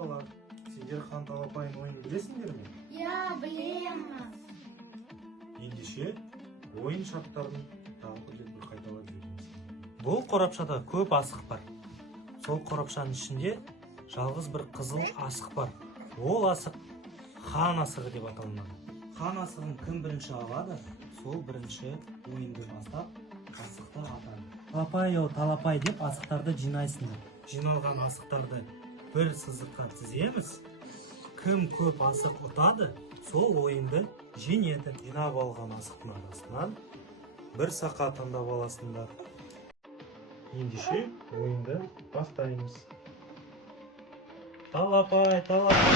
Балар, сендер хан талапайын ойынын білесіңдер ме? Я білеміз. Ендеше ойын шарттарын тағы бір қайталап жіберіңіз. Бұл қорапшада көп асық бар. Сол қорапшаның ішінде жалғыз бір қызыл асық бар. Ол асық хан асығы деп аталынады. Хан асығын кім бірінші алады, сол бірінші ойынды бастап асықты атады. Талапай-ау талапай деп асықтарды жинайсыңдар. Жиналған асықтарды бір сызыққа тіземіз. Кім көп асық ұтады, сол ойынды жеңеді. Жинап алған асықтың арасынан бір сақа таңдап аласыңдар. Ендеше ойынды бастаймыз. Талапай, талапай.